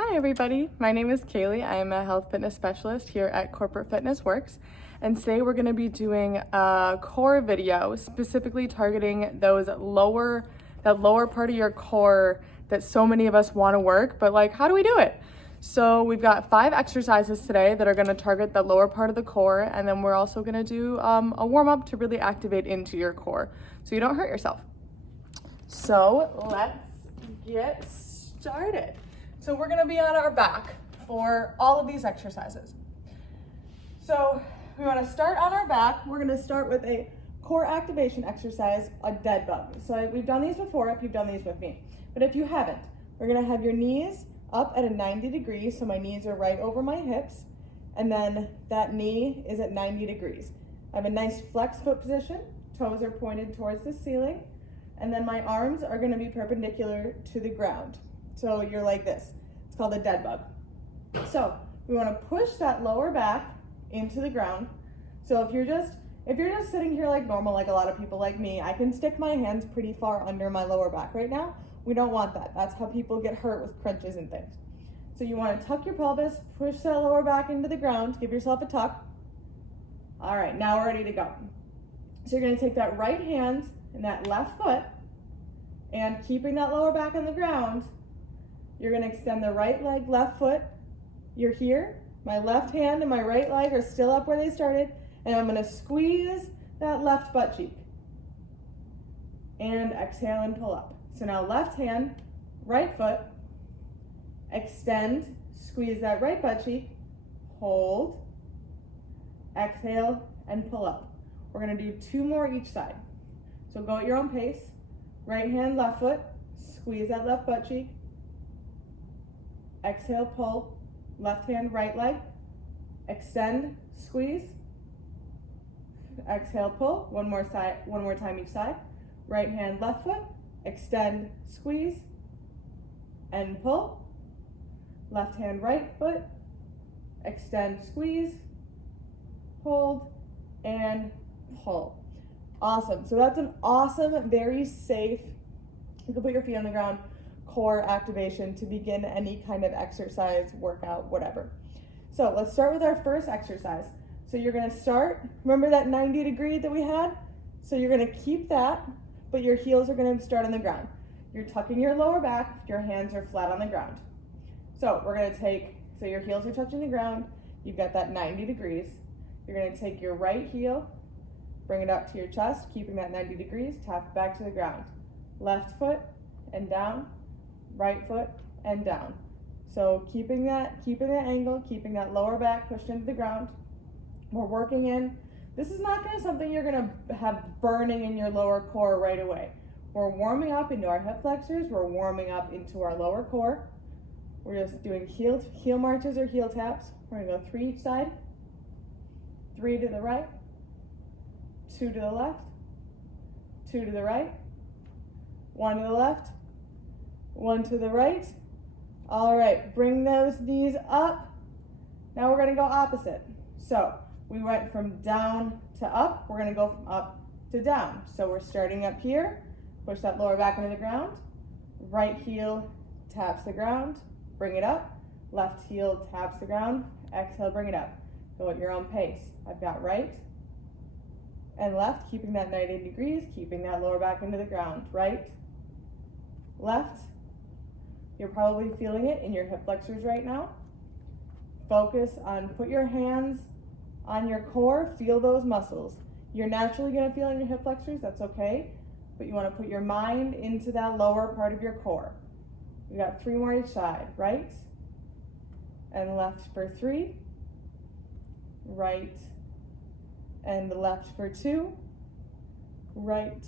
Hi everybody, my name is Kaylee. I am a health fitness specialist here at Corporate Fitness Works, and today we're going to be doing a core video specifically targeting that lower part of your core that so many of us want to work, but like, how do we do it? So we've got 5 exercises today that are going to target the lower part of the core, and then we're also going to do a warm-up to really activate into your core so you don't hurt yourself. So let's get started. So we're going to be on our back for all of these exercises. So we want to start on our back. We're going to start with a core activation exercise, a dead bug. So we've done these before if you've done these with me. But if you haven't, we're going to have your knees up at a 90 degrees. So my knees are right over my hips. And then that knee is at 90 degrees. I have a nice flex foot position. Toes are pointed towards the ceiling. And then my arms are going to be perpendicular to the ground. So you're like this. It's called a dead bug. So we want to push that lower back into the ground. So if you're just sitting here like normal, like a lot of people like me, I can stick my hands pretty far under my lower back right now. We don't want that. That's how people get hurt with crunches and things. So you want to tuck your pelvis, push that lower back into the ground, give yourself a tuck. All right, now we're ready to go. So you're going to take that right hand and that left foot, and keeping that lower back on the ground, you're going to extend the right leg, left foot. You're here. My left hand and my right leg are still up where they started. And I'm going to squeeze that left butt cheek. And exhale and pull up. So now left hand, right foot. Extend, squeeze that right butt cheek. Hold. Exhale and pull up. We're going to do 2 more each side. So go at your own pace. Right hand, left foot. Squeeze that left butt cheek. Exhale, pull, left hand, right leg, extend, squeeze, exhale, pull, one more time each side, right hand, left foot, extend, squeeze, and pull, left hand, right foot, extend, squeeze, hold, and pull. Awesome, so that's an awesome, very safe, you can put your feet on the ground, core activation to begin any kind of exercise, workout, whatever. So let's start with our first exercise. So you're going to start, remember that 90 degree that we had? So you're going to keep that, but your heels are going to start on the ground. You're tucking your lower back, your hands are flat on the ground. So we're going to so your heels are touching the ground, you've got that 90 degrees. You're going to take your right heel, bring it up to your chest, keeping that 90 degrees, tap it back to the ground. Left foot and down. Right foot and down. So keeping that angle, keeping that lower back pushed into the ground. We're working in. This is not going to be something you're going to have burning in your lower core right away. We're warming up into our hip flexors. We're warming up into our lower core. We're just doing heel marches or heel taps. We're going to go 3 each side. 3 to the right. 2 to the left. 2 to the right. 1 to the left. 1 to the right. All right, bring those knees up. Now we're going to go opposite. So we went from down to up. We're going to go from up to down. So we're starting up here. Push that lower back into the ground. Right heel taps the ground. Bring it up. Left heel taps the ground. Exhale, bring it up. Go at your own pace. I've got right and left, keeping that 90 degrees, keeping that lower back into the ground. Right, left. You're probably feeling it in your hip flexors right now. Focus on, put your hands on your core, feel those muscles. You're naturally going to feel in your hip flexors, that's okay, but you want to put your mind into that lower part of your core. We got 3 more each side, right and left for 3, right and left for 2, right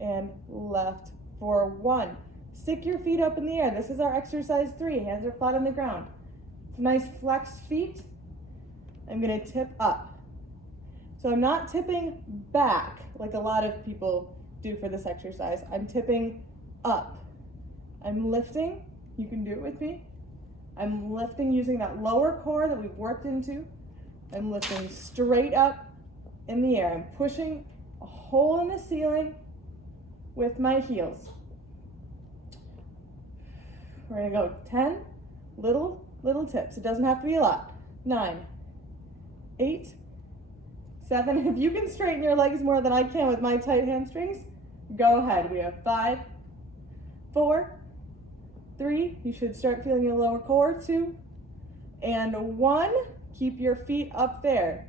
and left for 1. Stick your feet up in the air. This is our exercise 3. Hands are flat on the ground. Nice flexed feet. I'm going to tip up. So I'm not tipping back like a lot of people do for this exercise. I'm tipping up. I'm lifting. You can do it with me. I'm lifting using that lower core that we've worked into. I'm lifting straight up in the air. I'm pushing a hole in the ceiling with my heels. We're gonna go 10, Little tips. It doesn't have to be a lot. 9, 8, 7. If you can straighten your legs more than I can with my tight hamstrings, go ahead. We have 5, 4, 3. You should start feeling your lower core. 2, and 1. Keep your feet up there.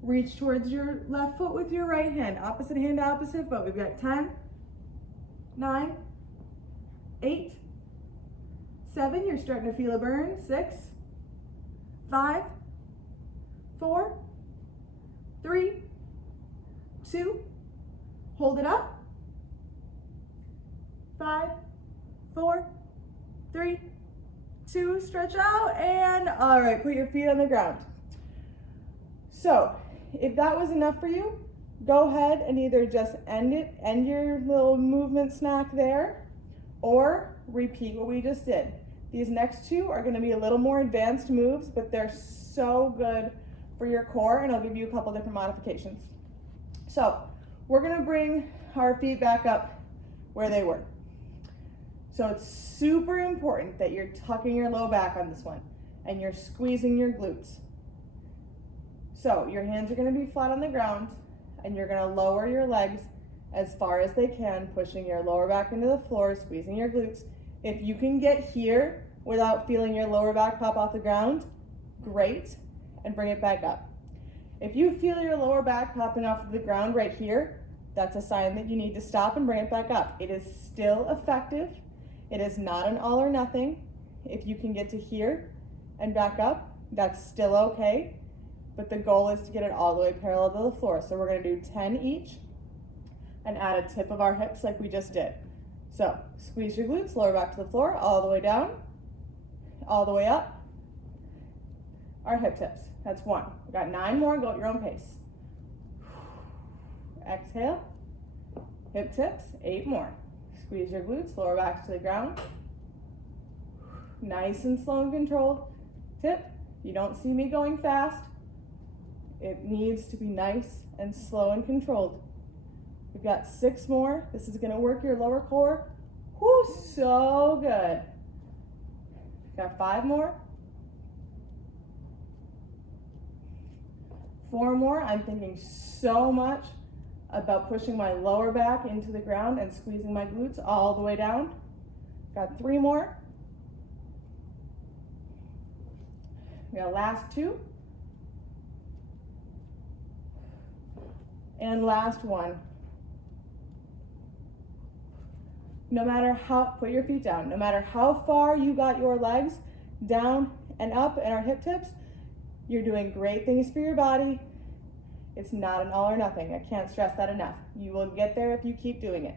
Reach towards your left foot with your right hand. Opposite hand, opposite foot. We've got 10, 9, 8, 7. You're starting to feel a burn. 6, 5, 4, 3, 2. Hold it up. 5, 4, 3, 2. Stretch out, and all right, put your feet on the ground. So if that was enough for you, go ahead and either just end your little movement snack there, or repeat what we just did. These next two are going to be a little more advanced moves, but they're so good for your core, and I'll give you a couple different modifications. So we're going to bring our feet back up where they were. So it's super important that you're tucking your low back on this one and you're squeezing your glutes. So your hands are going to be flat on the ground, and you're going to lower your legs as far as they can, pushing your lower back into the floor, squeezing your glutes. If you can get here without feeling your lower back pop off the ground, great, and bring it back up. If you feel your lower back popping off the ground right here, that's a sign that you need to stop and bring it back up. It is still effective. It is not an all or nothing. If you can get to here and back up, that's still okay. But the goal is to get it all the way parallel to the floor. So we're going to do 10 each and add a tip of our hips like we just did. So squeeze your glutes, lower back to the floor, all the way down, all the way up. Our hip tips. That's 1. We've got 9 more. Go at your own pace. Exhale. Hip tips. 8 more. Squeeze your glutes, lower back to the ground. Nice and slow and controlled. Tip. You don't see me going fast. It needs to be nice and slow and controlled. We've got 6 more. This is going to work your lower core. Whoo, so good. We've got 5 more. 4 more. I'm thinking so much about pushing my lower back into the ground and squeezing my glutes all the way down. Got 3 more. We got last 2. And last 1. No matter how, put your feet down. No matter how far you got your legs down and up and our hip tips, you're doing great things for your body. It's not an all or nothing. I can't stress that enough. You will get there if you keep doing it.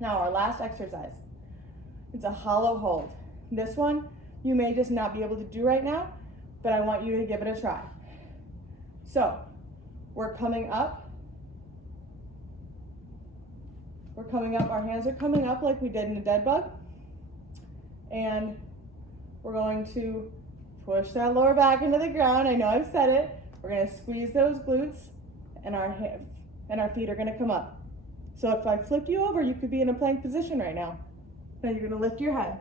Now our last exercise. It's a hollow hold. This one you may just not be able to do right now, but I want you to give it a try. So we're coming up. Our hands are coming up like we did in a dead bug. And we're going to push that lower back into the ground. I know I've said it. We're going to squeeze those glutes, and our feet are going to come up. So if I flip you over, you could be in a plank position right now. Then you're going to lift your head.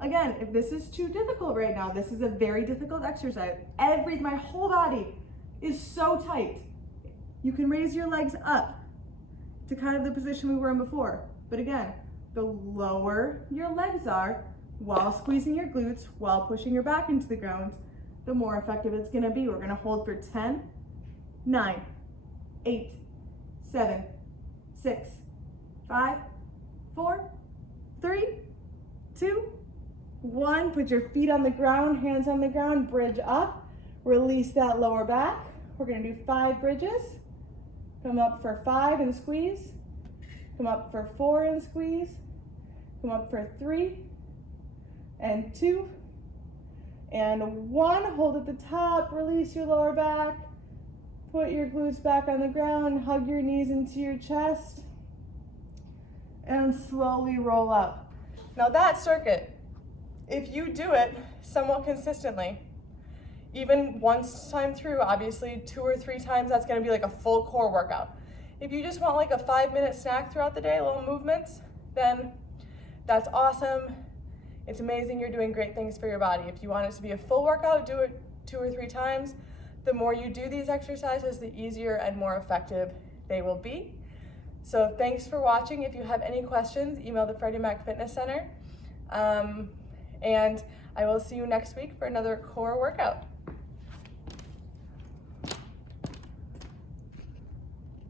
Again, if this is too difficult right now, this is a very difficult exercise. My whole body is so tight. You can raise your legs up to kind of the position we were in before. But again, the lower your legs are while squeezing your glutes, while pushing your back into the ground, the more effective it's gonna be. We're gonna hold for 10, 9, 8, 7, 6, 5, 4, 3, 2, 1. Put your feet on the ground, hands on the ground, bridge up, release that lower back. We're gonna do 5 bridges. Come up for 5 and squeeze. Come up for 4 and squeeze. Come up for 3 and 2 and 1. Hold at the top, release your lower back. Put your glutes back on the ground, hug your knees into your chest, and slowly roll up. Now that circuit, if you do it somewhat consistently, even once time through, obviously 2 or 3 times, that's gonna be like a full core workout. If you just want like a 5-minute snack throughout the day, little movements, then that's awesome. It's amazing, you're doing great things for your body. If you want it to be a full workout, do it 2 or 3 times. The more you do these exercises, the easier and more effective they will be. So thanks for watching. If you have any questions, email the Freddie Mac Fitness Center. And I will see you next week for another core workout.